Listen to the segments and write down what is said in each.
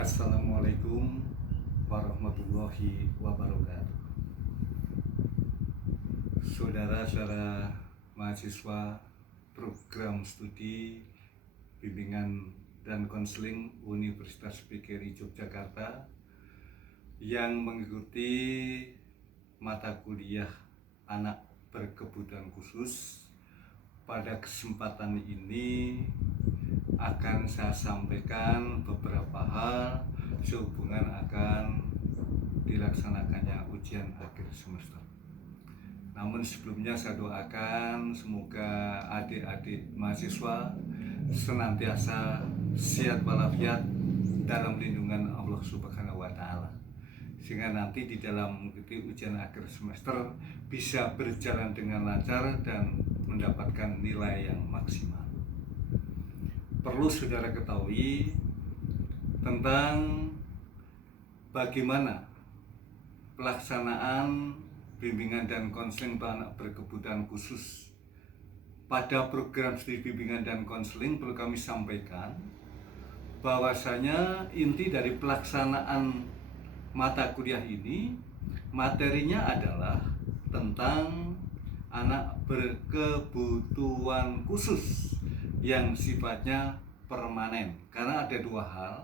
Assalamualaikum warahmatullahi wabarakatuh. Saudara-saudara mahasiswa program studi bimbingan dan konseling Universitas PGRI Yogyakarta yang mengikuti mata kuliah anak berkebutuhan khusus, pada kesempatan ini akan saya sampaikan beberapa hal sehubungan akan dilaksanakannya ujian akhir semester. Namun sebelumnya saya doakan semoga adik-adik mahasiswa senantiasa sehat walafiat dalam lindungan Allah Subhanahu wa Ta'ala, sehingga nanti di dalam mengikuti ujian akhir semester bisa berjalan dengan lancar dan mendapatkan nilai yang maksimal. Perlu saudara ketahui tentang bagaimana pelaksanaan bimbingan dan konseling anak berkebutuhan khusus. Pada program studi bimbingan dan konseling perlu kami sampaikan bahwasanya inti dari pelaksanaan mata kuliah ini, materinya adalah tentang anak berkebutuhan khusus yang sifatnya permanen. Karena ada dua hal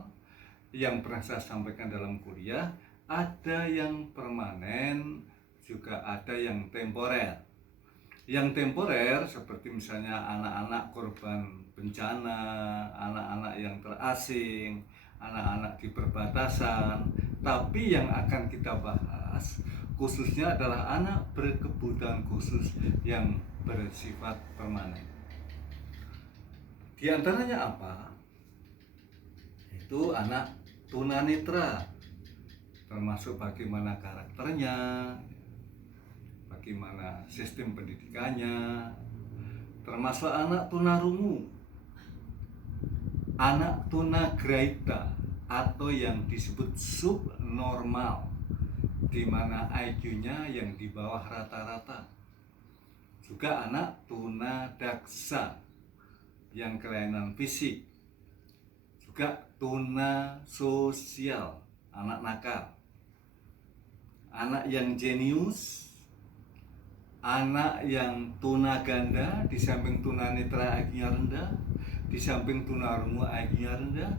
yang pernah saya sampaikan dalam kuliah, ada yang permanen, juga ada yang temporer. Yang temporer seperti misalnya anak-anak korban bencana, anak-anak yang terasing, anak-anak di perbatasan. Tapi yang akan kita bahas khususnya adalah anak berkebutuhan khusus yang bersifat permanen. Di antaranya apa? Itu anak tunanetra, termasuk bagaimana karakternya, bagaimana sistem pendidikannya, termasuk anak tunarungu, anak tunagrahita atau yang disebut subnormal, di mana IQ-nya yang di bawah rata-rata. Juga anak tunadaksa yang kelainan fisik, juga tuna sosial, anak nakal, anak yang jenius, anak yang tuna ganda, di samping tunanetra IQ-nya rendah, di samping tunarungu IQ-nya rendah,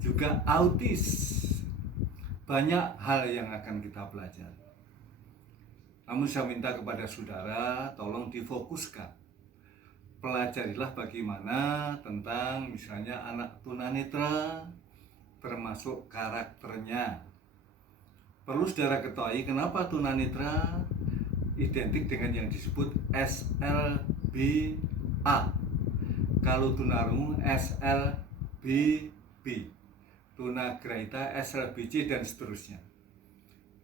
juga autis. Banyak hal yang akan kita pelajari. Namun saya minta kepada saudara, tolong difokuskan. Pelajarilah bagaimana tentang misalnya anak tunanetra, termasuk karakternya. Perlu saudara ketahui kenapa tunanetra identik dengan yang disebut SLBA. Kalau tunarungu SLBB, tunagrahita SLBC dan seterusnya.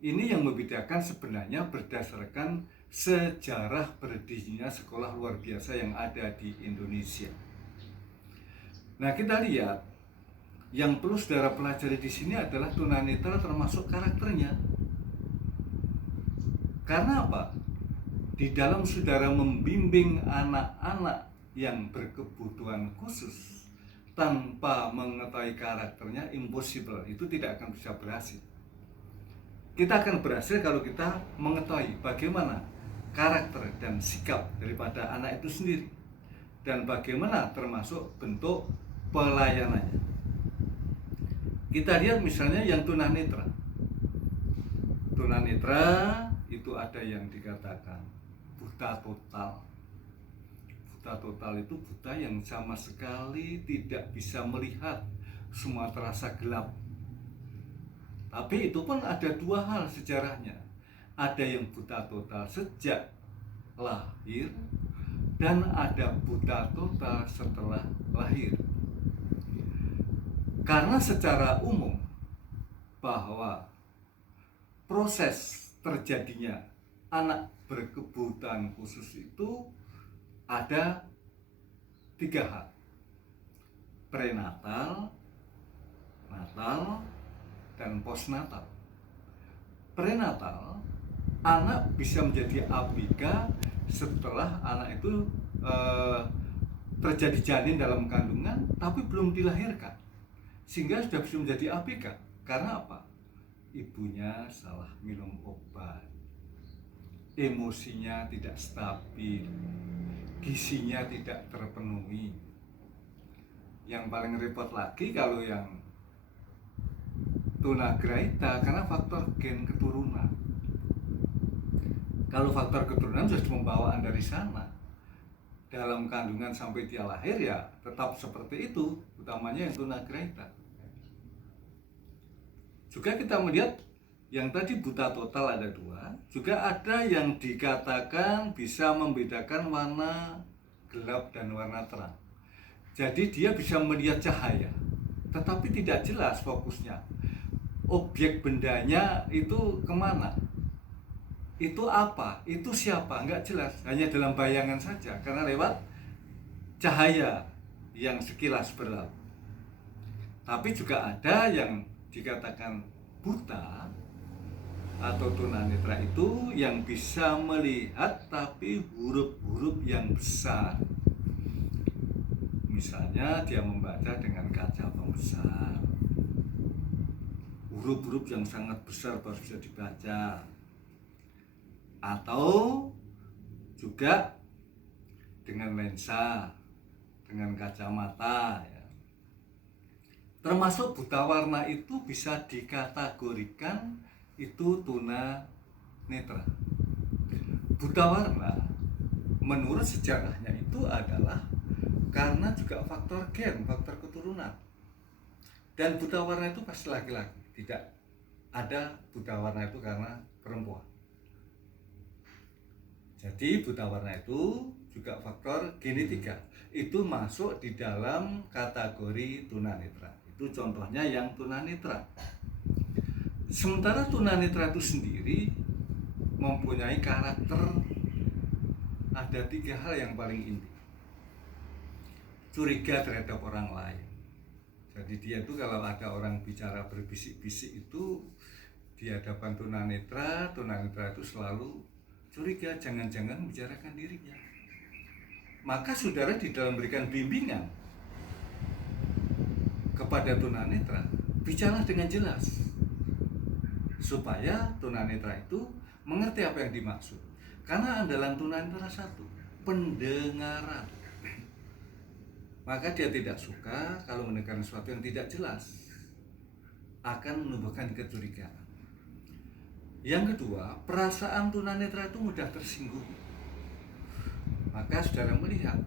Ini yang membedakan sebenarnya berdasarkan sejarah berdirinya sekolah luar biasa yang ada di Indonesia. Nah, kita lihat yang perlu saudara pelajari di sini adalah tunanetra termasuk karakternya. Karena apa? Di dalam saudara membimbing anak-anak yang berkebutuhan khusus tanpa mengetahui karakternya, impossible, itu tidak akan bisa berhasil. Kita akan berhasil kalau kita mengetahui bagaimana karakter dan sikap daripada anak itu sendiri, dan bagaimana termasuk bentuk pelayanannya. Kita lihat misalnya yang tunanetra. Tunanetra itu ada yang dikatakan buta total. Buta total itu buta yang sama sekali tidak bisa melihat, semua terasa gelap. Tapi itu pun ada dua hal sejarahnya. Ada yang buta total sejak lahir, dan ada buta total setelah lahir. Karena secara umum bahwa proses terjadinya anak berkebutuhan khusus itu ada tiga hal: prenatal, natal, dan postnatal. Prenatal, anak bisa menjadi ABG setelah anak itu terjadi janin dalam kandungan tapi belum dilahirkan, sehingga sudah bisa menjadi ABK. Karena apa? Ibunya salah minum obat, emosinya tidak stabil, gizinya tidak terpenuhi. Yang paling repot lagi kalau yang tunagrahita karena faktor gen keturunan. Kalau faktor keturunan sudah pembawaan dari sana, dalam kandungan sampai dia lahir ya tetap seperti itu, utamanya yang tunagrahita. Juga kita melihat yang tadi buta total ada 2, juga ada yang dikatakan bisa membedakan warna gelap dan warna terang. Jadi dia bisa melihat cahaya, tetapi tidak jelas fokusnya. Objek bendanya itu kemana? Itu apa? Itu siapa? Enggak jelas, hanya dalam bayangan saja karena lewat cahaya yang sekilas berlalu. Tapi juga ada yang dikatakan buta atau tunanetra itu yang bisa melihat tapi huruf-huruf yang besar. Misalnya dia membaca dengan kaca pembesar, huruf-huruf yang sangat besar baru bisa dibaca. Atau juga dengan lensa, dengan kacamata ya. Termasuk buta warna itu bisa dikategorikan itu tunanetra. Buta warna menurut sejarahnya itu adalah karena juga faktor gen, faktor keturunan. Dan buta warna itu pasti laki-laki, tidak ada buta warna itu karena perempuan. Jadi buta warna itu juga faktor genetika, itu masuk di dalam kategori tunanetra. Itu contohnya yang tunanetra. Sementara tunanetra itu sendiri mempunyai karakter, ada 3 hal yang paling inti. Curiga terhadap orang lain. Jadi dia itu kalau ada orang bicara berbisik-bisik itu di hadapan tunanetra itu selalu curiga, jangan-jangan membicarakan dirinya. Maka saudara di dalam memberikan bimbingan kepada tunanetra, bicara dengan jelas supaya tunanetra itu mengerti apa yang dimaksud. Karena andalan tunanetra 1, pendengaran. Maka dia tidak suka kalau mendengar sesuatu yang tidak jelas, akan menumbuhkan kecurigaan. Yang kedua, perasaan tunanetra itu mudah tersinggung. Maka saudara melihat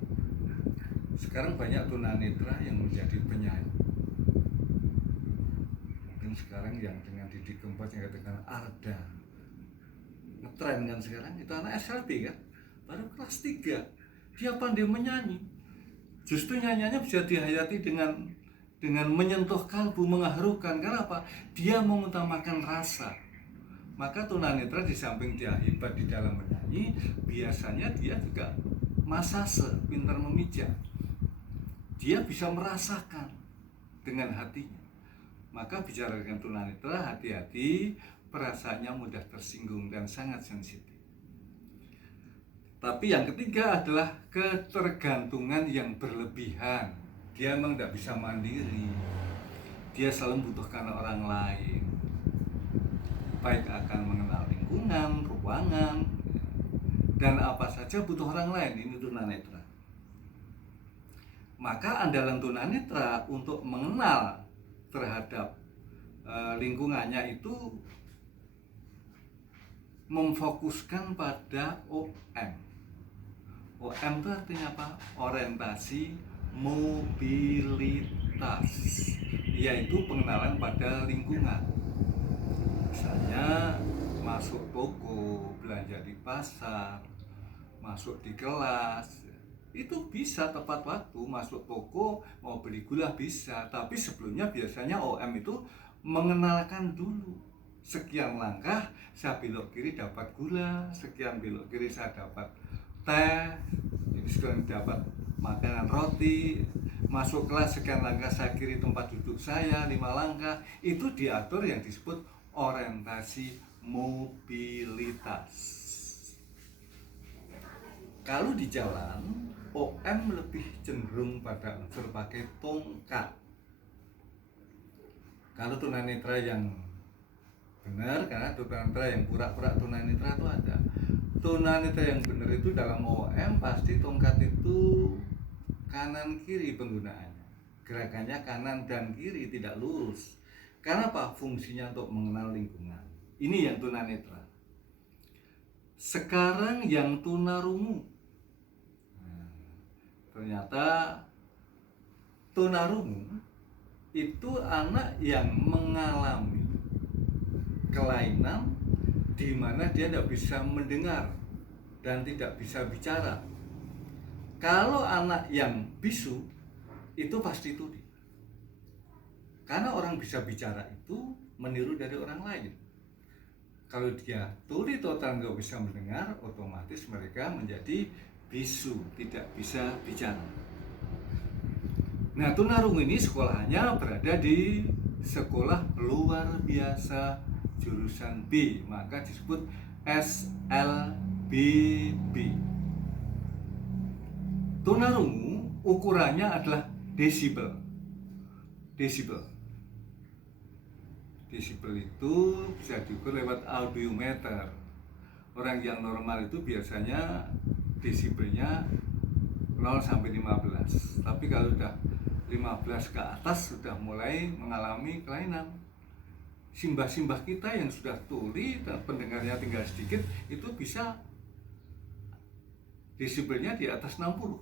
sekarang banyak tunanetra yang menjadi penyanyi. Mungkin sekarang yang dengan Didi Kempot yang katakan Arda, ngetren kan sekarang, itu anak SLB kan, baru kelas 3, dia pandai menyanyi. Justru nyanyiannya bisa dihayati dengan menyentuh kalbu, mengharukan. Karena apa? Dia mengutamakan rasa. Maka tunanetra di samping dia hebat di dalam menyanyi, biasanya dia juga masase, pintar memijak. Dia bisa merasakan dengan hatinya. Maka bicara dengan tunanetra, hati-hati, perasaannya mudah tersinggung dan sangat sensitif. Tapi yang ketiga adalah ketergantungan yang berlebihan. Dia memang tidak bisa mandiri. Dia selalu membutuhkan orang lain, baik akan mengenal lingkungan, ruangan, dan apa saja butuh orang lain. Ini tunanetra. Maka andalan tunanetra untuk mengenal terhadap lingkungannya itu memfokuskan pada OM. OM itu artinya apa? Orientasi mobilitas, yaitu pengenalan pada lingkungan. Misalnya masuk toko, belanja di pasar, masuk di kelas, itu bisa tepat waktu. Masuk toko mau beli gula bisa, tapi sebelumnya biasanya OM itu mengenalkan dulu. Sekian langkah saya belok kiri dapat gula, sekian belok kiri saya dapat teh, ini sekarang dapat makanan roti, masuk kelas sekian langkah saya kiri tempat duduk saya 5 langkah. Itu diatur yang disebut orientasi mobilitas. Kalau di jalan, OM lebih cenderung pada unsur pakai tongkat. Kalau tunanetra yang benar, karena tunanetra yang pura-pura tunanetra itu ada. Tunanetra yang benar itu dalam OM pasti tongkat itu kanan kiri penggunaannya, gerakannya kanan dan kiri, tidak lurus. Karena apa? Fungsinya untuk mengenal lingkungan. Ini yang tunanetra. Sekarang yang tunarungu, ternyata tunarungu itu anak yang mengalami kelainan di mana dia tidak bisa mendengar dan tidak bisa bicara. Kalau anak yang bisu itu pasti tuli. Karena orang bisa bicara itu meniru dari orang lain. Kalau dia tuli total nggak bisa mendengar, otomatis mereka menjadi bisu, tidak bisa bicara. Nah, tunarungu ini sekolahnya berada di sekolah luar biasa jurusan B, maka disebut SLBB. Tunarungu ukurannya adalah desibel. Desibel itu bisa diukur lewat audiometer. Orang yang normal itu biasanya desibelnya 0 sampai 15. Tapi kalau sudah 15 ke atas sudah mulai mengalami kelainan. Simbah-simbah kita yang sudah tuli dan pendengarnya tinggal sedikit itu bisa desibelnya di atas 60.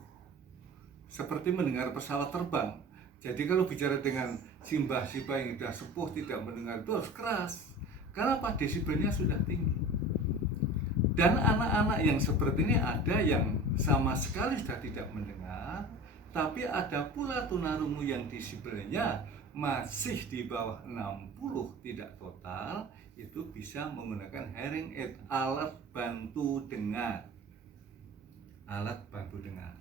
Seperti mendengar pesawat terbang. Jadi kalau bicara dengan simbah-simbah yang sudah sepuh tidak mendengar itu harus keras. Karena apa? Desibelnya sudah tinggi. Dan anak-anak yang seperti ini ada yang sama sekali sudah tidak mendengar, tapi ada pula tunarungu yang desibelnya masih di bawah 60, tidak total, itu bisa menggunakan hearing aid, alat bantu dengar. Alat bantu dengar.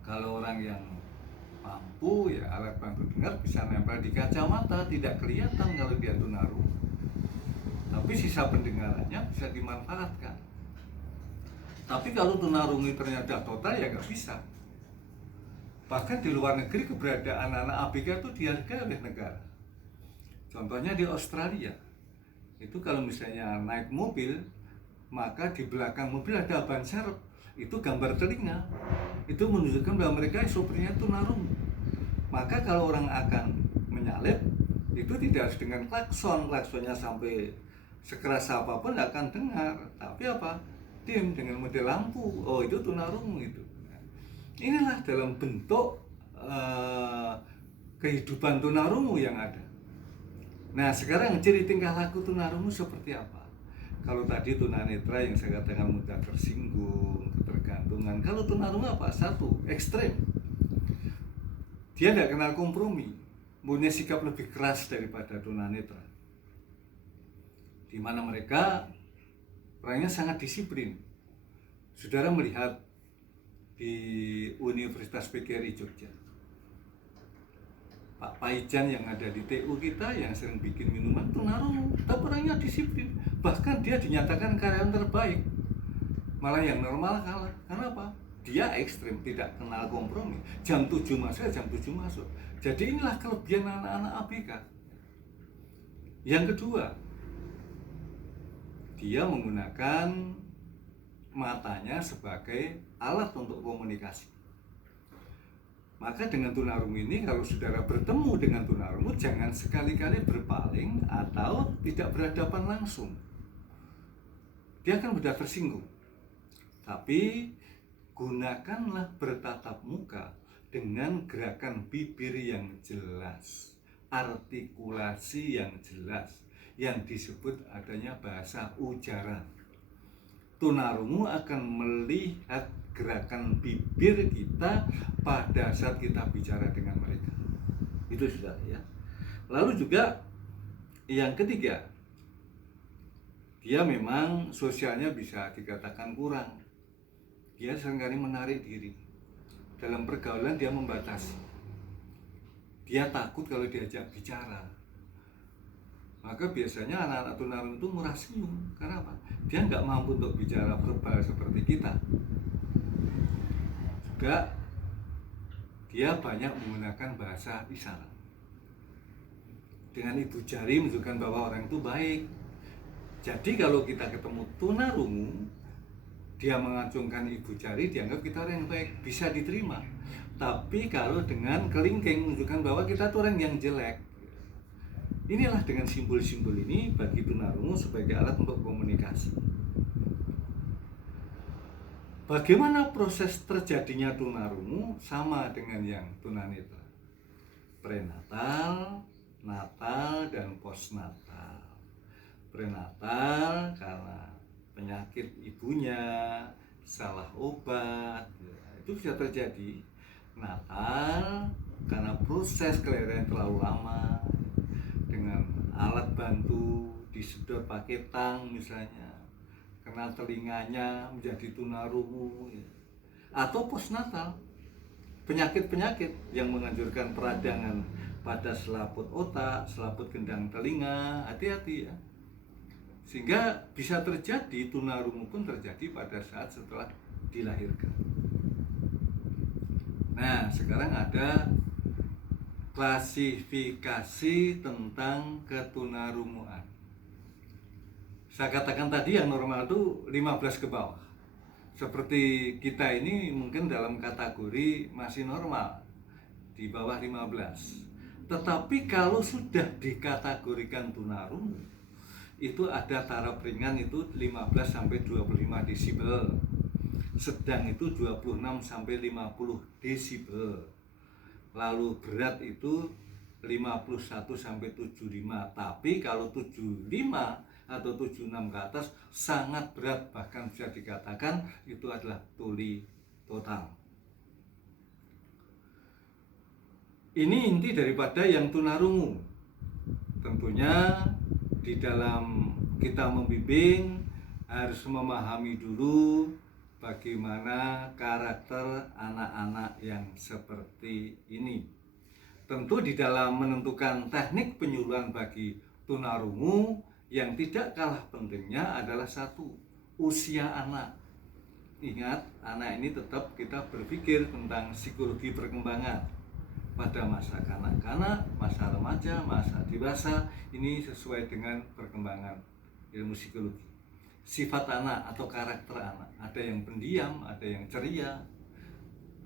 Kalau orang yang mampu ya alat bantu dengar bisa nempel di kacamata, tidak kelihatan kalau dia tunarungu. Tapi sisa pendengarannya bisa dimanfaatkan. Tapi kalau tunarungu ternyata total ya nggak bisa. Bahkan di luar negeri keberadaan anak ABK itu dihargai oleh negara. Contohnya di Australia. Itu kalau misalnya naik mobil, maka di belakang mobil ada ban serep. Itu gambar telinga. Itu menunjukkan bahwa mereka sopirnya tunarungu. Maka kalau orang akan menyalip, itu tidak harus dengan klakson. Klaksonnya sampai sekeras apapun nggak akan dengar. Tapi apa? Dim dengan model lampu. Oh, itu tunarungu itu. Inilah dalam bentuk kehidupan tunarungu yang ada. Nah, sekarang ciri tingkah laku tunarungu seperti apa? Kalau tadi tunanetra yang saya katakan mudah tersinggung, ketergantungan. Kalau tunarungu apa? Satu, ekstrem. Dia tidak kenal kompromi, punya sikap lebih keras daripada tunanetra. Di mana mereka orangnya sangat disiplin. Saudara melihat di Universitas PGRI Jogja, Pak Paijan yang ada di TU kita yang sering bikin minuman tunarungu, tapi orangnya disiplin. Bahkan dia dinyatakan karyawan terbaik. Malah yang normal kalah. Karena apa? Dia ekstrim, tidak kenal kompromi. Jam 7 masuk, jam 7 masuk. Jadi inilah kelebihan anak-anak ABK. Yang kedua, dia menggunakan matanya sebagai alat untuk komunikasi. Maka dengan tunarungu ini, kalau saudara bertemu dengan tunarungu, jangan sekali-kali berpaling atau tidak berhadapan langsung. Dia akan mudah tersinggung. Tapi gunakanlah bertatap muka dengan gerakan bibir yang jelas, artikulasi yang jelas, yang disebut adanya bahasa ujaran. Tunarungu akan melihat gerakan bibir kita pada saat kita bicara dengan mereka. Itu sudah ya. Lalu juga yang ketiga, dia memang sosialnya bisa dikatakan kurang. Dia seringkali menarik diri. Dalam pergaulan dia membatasi. Dia takut kalau diajak bicara. Maka biasanya anak-anak tunarungu itu murah senyum. Karena apa? Dia nggak mampu untuk bicara verbal seperti kita. Juga dia banyak menggunakan bahasa isyarat. dengan ibu jari menunjukkan bahwa orang itu baik. Jadi kalau kita ketemu tunarungu, dia mengacungkan ibu jari, dianggap kita orang yang baik, bisa diterima. Tapi kalau dengan kelingking menunjukkan bahwa kita tuh orang yang jelek. Inilah dengan simbol-simbol ini bagi tunarungu sebagai alat untuk komunikasi. Bagaimana proses terjadinya tunarungu? Sama dengan yang tunanetra. Prenatal, natal, dan postnatal. Prenatal karena penyakit ibunya, salah obat, itu bisa terjadi. Natal karena proses kelahiran terlalu lama, dengan alat bantu disedot pakai tang misalnya, kena telinganya menjadi tunarungu. Atau postnatal, penyakit-penyakit yang menganjurkan peradangan pada selaput otak, selaput gendang telinga, hati-hati ya. Sehingga bisa terjadi tunarungu pun terjadi pada saat setelah dilahirkan. Nah, sekarang ada klasifikasi tentang ketunarunguan. Saya katakan tadi yang normal itu 15 ke bawah. Seperti kita ini mungkin dalam kategori masih normal, di bawah 15. Tetapi kalau sudah dikategorikan tunarungu, itu ada taraf ringan itu 15 sampai 25 desibel. Sedang itu 26 sampai 50 desibel. Lalu berat itu 51 sampai 75. Tapi kalau 75 atau 76 ke atas sangat berat, bahkan bisa dikatakan itu adalah tuli total. Ini inti daripada yang tunarungu. Tentunya di dalam kita membimbing harus memahami dulu bagaimana karakter anak-anak yang seperti ini. Tentu di dalam menentukan teknik penyuluhan bagi tunarungu, yang tidak kalah pentingnya adalah satu, usia anak. Ingat, anak ini tetap kita berpikir tentang psikologi perkembangan pada masa kanak-kanak, masa remaja, masa dewasa. Ini sesuai dengan perkembangan ilmu psikologi. Sifat anak atau karakter anak, ada yang pendiam, ada yang ceria,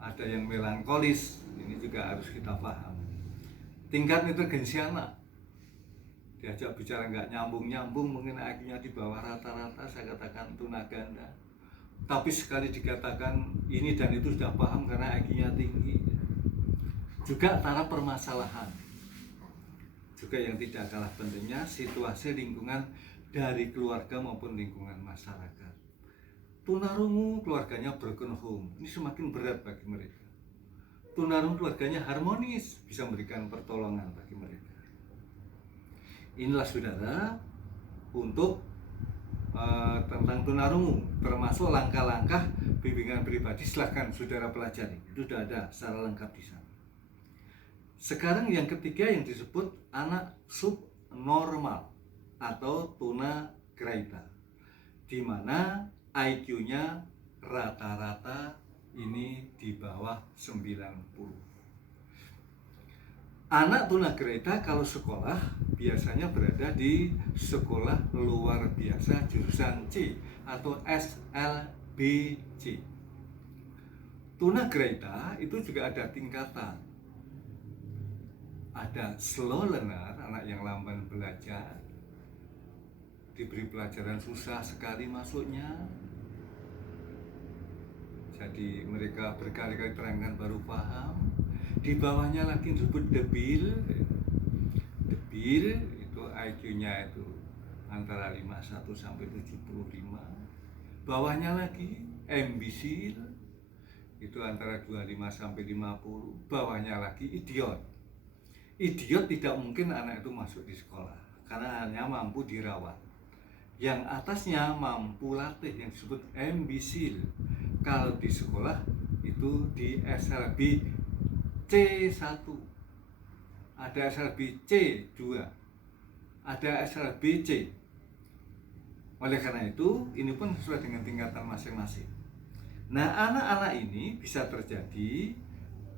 ada yang melankolis. Ini juga harus kita paham. Tingkat inteligensi anak, diajak bicara nggak nyambung-nyambung, mungkin IQ-nya di bawah rata-rata, saya katakan tunaganda. Tapi sekali dikatakan ini dan itu sudah paham karena IQ-nya tinggi. Juga taraf permasalahan, juga yang tidak kalah pentingnya situasi lingkungan dari keluarga maupun lingkungan masyarakat. Tunarungu keluarganya broken home, ini semakin berat bagi mereka. Tunarungu keluarganya harmonis, bisa memberikan pertolongan bagi mereka. Inilah saudara untuk tentang tunarungu, termasuk langkah-langkah bimbingan pribadi. Silahkan saudara pelajari, itu sudah ada secara lengkap di sana. Sekarang yang ketiga yang disebut anak subnormal atau tunagrahita, di mana IQ-nya rata-rata ini di bawah 90. Anak tunagrahita kalau sekolah biasanya berada di sekolah luar biasa jurusan C atau SLBC. Tunagrahita itu juga ada tingkatan. Ada slow learner, anak yang lamban belajar, diberi pelajaran susah sekali masuknya, jadi mereka berkali-kali terangkan baru paham. Di bawahnya lagi disebut debil. Debil itu IQ-nya itu antara 51 sampai 75. Bawahnya lagi imbecile, itu antara 25 sampai 50. Bawahnya lagi idiot. Idiot tidak mungkin anak itu masuk di sekolah karena hanya mampu dirawat. Yang atasnya mampu latih, yang disebut imbecile. Kalau di sekolah itu di SLB C1, ada SLB C2, ada SLB C. Oleh karena itu, ini pun sesuai dengan tingkatan masing-masing. Nah, anak-anak ini bisa terjadi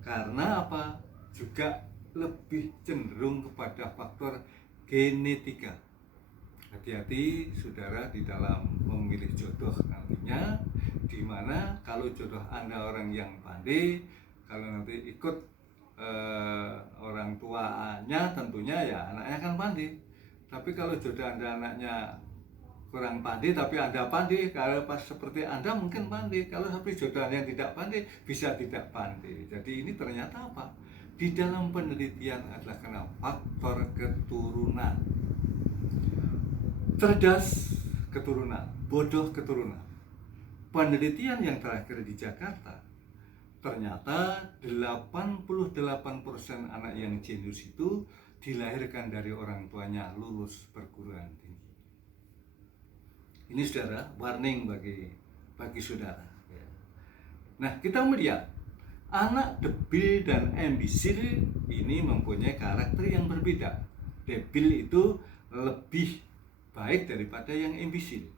karena apa? Juga lebih cenderung kepada faktor genetika. Hati-hati saudara di dalam memilih jodoh nantinya, di mana kalau jodoh Anda orang yang pandai, kalau nanti ikut orang tuanya tentunya ya anaknya akan pandai. Tapi kalau jodoh Anda anaknya kurang pandai tapi Anda pandai, kalau pas seperti Anda mungkin pandai, kalau tapi jodoh yang tidak pandai bisa tidak pandai. Jadi ini ternyata apa? Di dalam penelitian adalah karena faktor keturunan. Cerdas keturunan, bodoh keturunan. Penelitian yang terakhir di Jakarta, ternyata 88% anak yang jenius itu dilahirkan dari orang tuanya lulus perguruan tinggi. Ini saudara, warning bagi saudara. Nah, kita melihat anak debil dan ambisil ini mempunyai karakter yang berbeda. Debil itu lebih baik daripada yang ambisil,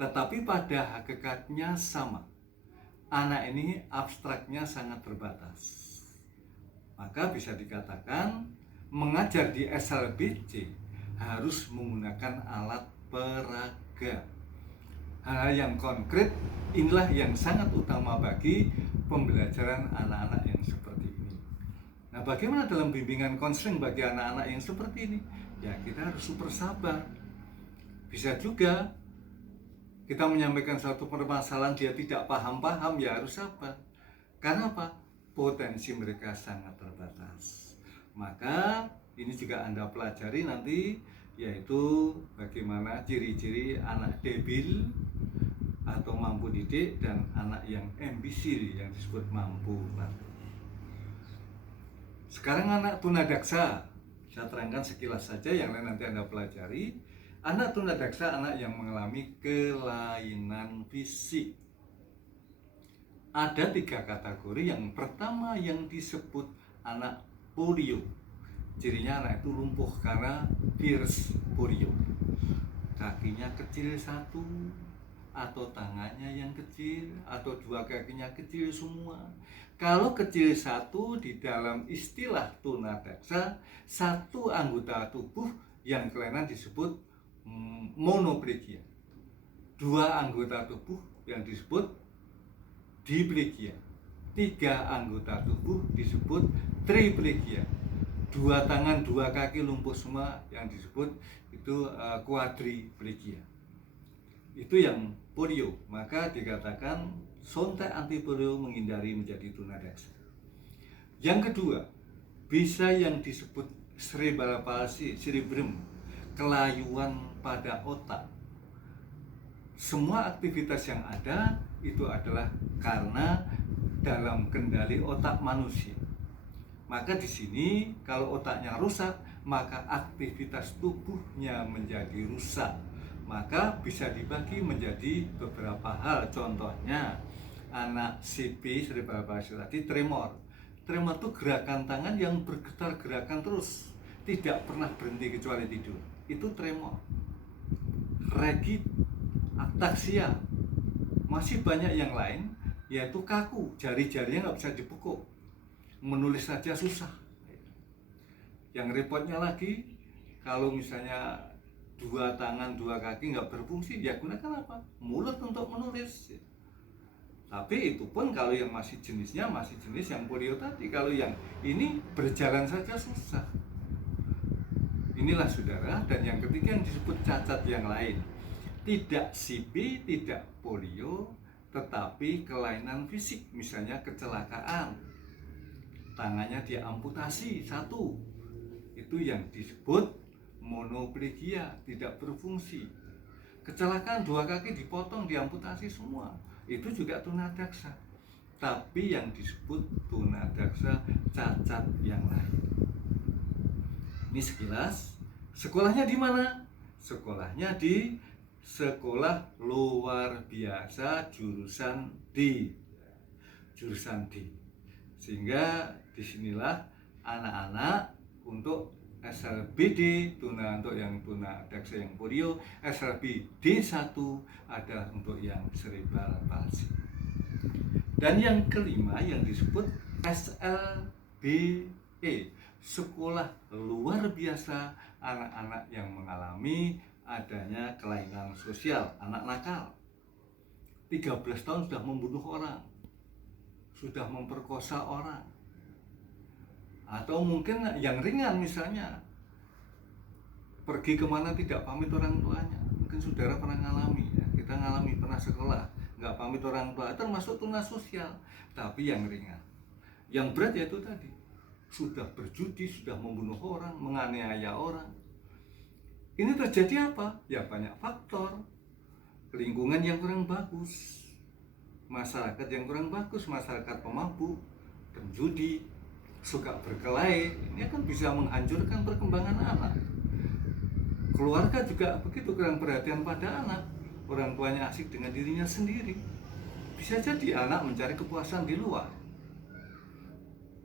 tetapi pada hakikatnya sama. Anak ini abstraknya sangat terbatas. Maka bisa dikatakan mengajar di SLBC harus menggunakan alat peraga. Hal yang konkret inilah yang sangat utama bagi pembelajaran anak-anak yang seperti ini. Nah, bagaimana dalam bimbingan konseling bagi anak-anak yang seperti ini? Ya, kita harus super sabar. Bisa juga kita menyampaikan suatu permasalahan dia tidak paham-paham, ya harus sabar. Karena apa? Potensi mereka sangat terbatas. Maka ini juga Anda pelajari nanti, yaitu bagaimana ciri-ciri anak debil atau mampu didik dan anak yang ambisil yang disebut mampu latih. Sekarang anak tunadaksa, saya terangkan sekilas saja, yang lain nanti Anda pelajari. Anak tunadaksa anak yang mengalami kelainan fisik. Ada 3 kategori. Yang pertama yang disebut anak polio. Cirinya anak itu lumpuh karena virus polio. Kakinya kecil satu, atau tangannya yang kecil, atau 2 kakinya kecil semua. Kalau kecil satu, di dalam istilah tunadaksa, 1 anggota tubuh yang kelainan disebut monoplegia. 2 anggota tubuh yang disebut diplegia. 3 anggota tubuh disebut triplegia. 2 tangan 2 kaki lumpuh semua yang disebut itu quadriplegia. Itu yang polio. Maka dikatakan sontek anti polio menghindari menjadi tunadaksa. Yang kedua, bisa yang disebut cerebral palsy, cerebrum, kelayuan pada otak. Semua aktivitas yang ada itu adalah karena dalam kendali otak manusia. Maka di sini kalau otaknya rusak, maka aktivitas tubuhnya menjadi rusak. Maka bisa dibagi menjadi beberapa hal. Contohnya anak CP, cerebral palsy tadi, tremor. Tremor itu gerakan tangan yang bergetar gerakan terus, tidak pernah berhenti kecuali tidur. Itu tremor. Regit, ataksia, masih banyak yang lain, yaitu kaku, jari-jarinya nggak bisa dipukul, menulis saja susah. Yang repotnya lagi, kalau misalnya 2 tangan 2 kaki nggak berfungsi, ya gunakan apa? Mulut untuk menulis. Tapi itu pun kalau yang masih jenisnya masih jenis yang polio tadi. Kalau yang ini berjalan saja susah. Inilah saudara. Dan yang ketiga yang disebut cacat yang lain. Tidak CP, tidak polio, tetapi kelainan fisik. Misalnya kecelakaan, tangannya diamputasi 1. Itu yang disebut monoplegia, tidak berfungsi. Kecelakaan 2 kaki dipotong, diamputasi semua, itu juga tunadaksa. Tapi yang disebut tunadaksa cacat yang lain. Ini sekilas. Sekolahnya di mana? Sekolahnya di sekolah luar biasa jurusan D. Jurusan D. Sehingga disinilah anak-anak untuk SLBD, untuk yang tunadaksa yang polio, SLBD 1 adalah untuk yang cerebral palsy. Dan yang kelima yang disebut SLBD sekolah luar biasa anak-anak yang mengalami adanya kelainan sosial, anak nakal. 13 tahun sudah membunuh orang, sudah memperkosa orang. Atau mungkin yang ringan misalnya, pergi kemana tidak pamit orang tuanya. Mungkin saudara pernah ngalami, ya. Kita ngalami, pernah sekolah, nggak pamit orang tua, termasuk tunas sosial. Tapi yang ringan. Yang berat yaitu tadi, sudah berjudi, sudah membunuh orang, menganiaya orang. Ini terjadi apa? Ya banyak faktor. Lingkungan yang kurang bagus, masyarakat yang kurang bagus, masyarakat pemabuk, penjudi, suka berkelahi. Ini akan bisa menghancurkan perkembangan anak. Keluarga juga begitu, kurang perhatian pada anak. Orang tuanya asik dengan dirinya sendiri. Bisa jadi anak mencari kepuasan di luar.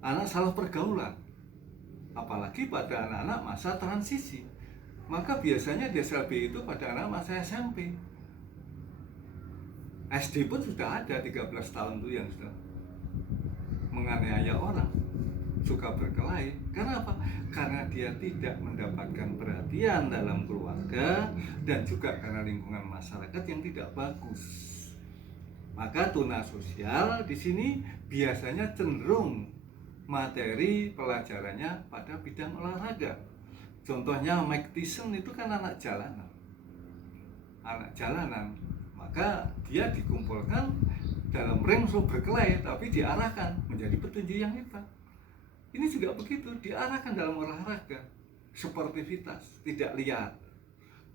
Anak salah pergaulan. Apalagi pada anak-anak masa transisi. Maka biasanya DSLB itu pada anak masa SMP. SD pun sudah ada 13 tahun tuh yang sudah menganiaya orang, suka berkelahi. Karena apa? Karena dia tidak mendapatkan perhatian dalam keluarga dan juga karena lingkungan masyarakat yang tidak bagus. Maka tunas sosial di sini biasanya cenderung materi pelajarannya pada bidang olahraga. Contohnya Mike Tyson itu kan anak jalanan. Maka dia dikumpulkan dalam ring berkelahi, tapi diarahkan menjadi petinju yang hebat. Ini juga begitu, diarahkan dalam olahraga, sportivitas, tidak liar.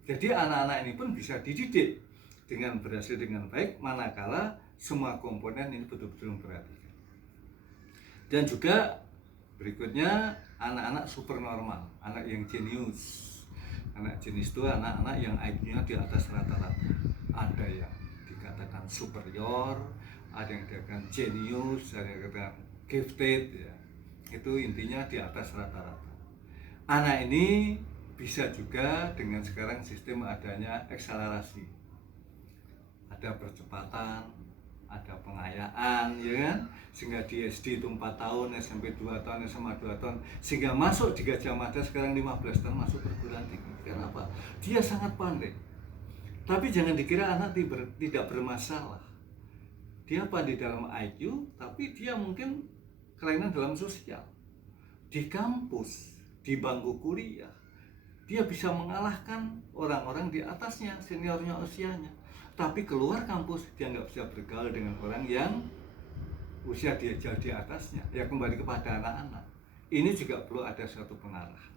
Jadi anak-anak ini pun bisa dididik dengan berhasil dengan baik manakala semua komponen ini betul-betul memperhatikan. Dan juga berikutnya anak-anak supernormal, anak yang jenius. Anak jenius itu anak-anak yang IQ-nya di atas rata-rata. Ada yang dikatakan superior, ada yang dikatakan jenius, ada yang dikatakan gifted, ya. Itu intinya di atas rata-rata. Anak ini bisa juga dengan sekarang sistem adanya akselerasi. Ada percepatan, ada pengayaan, ya kan? Sehingga di SD itu 4 tahun, SMP 2 tahun, SMA 2 tahun, sehingga masuk di Gajah Mada sekarang 15 tahun masuk perguruan tinggi. Kenapa? Dia sangat pandai. Tapi jangan dikira anak tidak bermasalah. Dia pandai dalam IQ, tapi dia mungkin kelainan dalam sosial. Di kampus, di bangku kuliah, dia bisa mengalahkan orang-orang di atasnya, seniornya usianya. Tapi keluar kampus, dia nggak bisa bergaul dengan orang yang usia dia jauh di atasnya. Ya kembali kepada anak-anak. Ini juga perlu ada suatu pengarahan.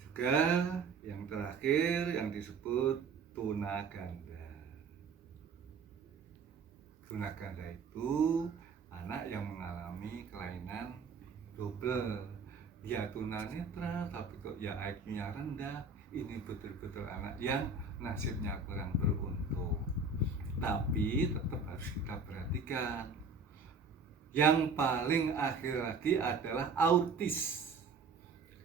Juga yang terakhir yang disebut tunaganda. Tunaganda itu anak yang mengalami kelainan double. Ya tunanetra tapi kok ya IQ-nya rendah. Ini betul-betul anak yang nasibnya kurang beruntung. Tapi tetap harus kita perhatikan. Yang paling akhir lagi adalah autis.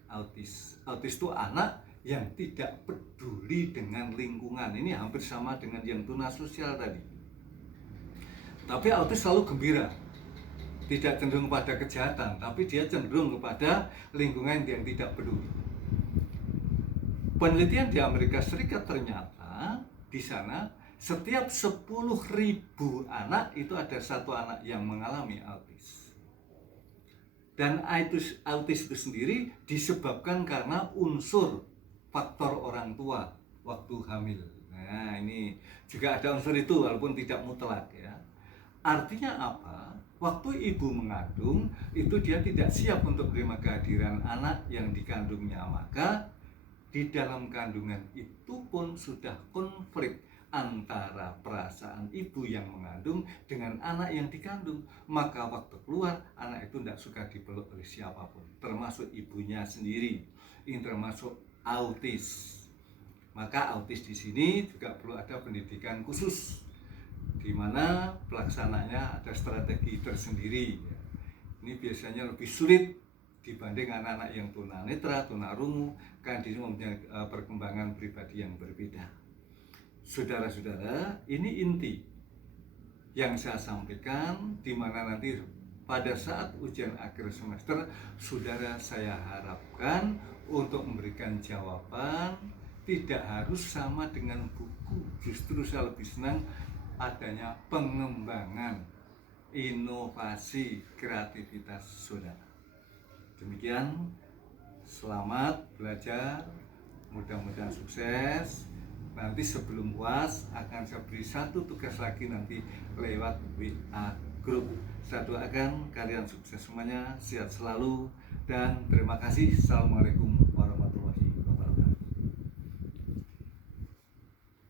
Autis itu anak yang tidak peduli dengan lingkungan. Ini hampir sama dengan yang tunas sosial tadi. Tapi autis selalu gembira. Tidak cenderung pada kejahatan, tapi dia cenderung kepada lingkungan yang tidak peduli. Penelitian di Amerika Serikat ternyata di sana setiap 10.000 anak itu ada satu anak yang mengalami autis. Dan autis itu sendiri disebabkan karena unsur faktor orang tua waktu hamil. Nah ini juga ada unsur itu walaupun tidak mutlak ya. Artinya apa? Waktu ibu mengandung itu dia tidak siap untuk menerima kehadiran anak yang dikandungnya. Maka di dalam kandungan itu pun sudah konflik antara perasaan ibu yang mengandung dengan anak yang dikandung. Maka waktu keluar anak itu tidak suka dipeluk oleh siapapun, termasuk ibunya sendiri. Ini termasuk autis. Maka autis di sini juga perlu ada pendidikan khusus, di mana pelaksananya ada strategi tersendiri. Ini biasanya lebih sulit dibanding anak-anak yang tunanetra, tunarungu, kan di sini mempunyai perkembangan pribadi yang berbeda. Saudara-saudara, ini inti yang saya sampaikan, di mana nanti pada saat ujian akhir semester, saudara saya harapkan untuk memberikan jawaban tidak harus sama dengan buku. Justru saya lebih senang adanya pengembangan, inovasi, kreativitas saudara. Demikian, selamat belajar, mudah-mudahan sukses. Nanti sebelum UAS akan saya beri satu tugas lagi nanti lewat WA Group. Saya doakan kalian sukses semuanya, sehat selalu, dan terima kasih. Assalamualaikum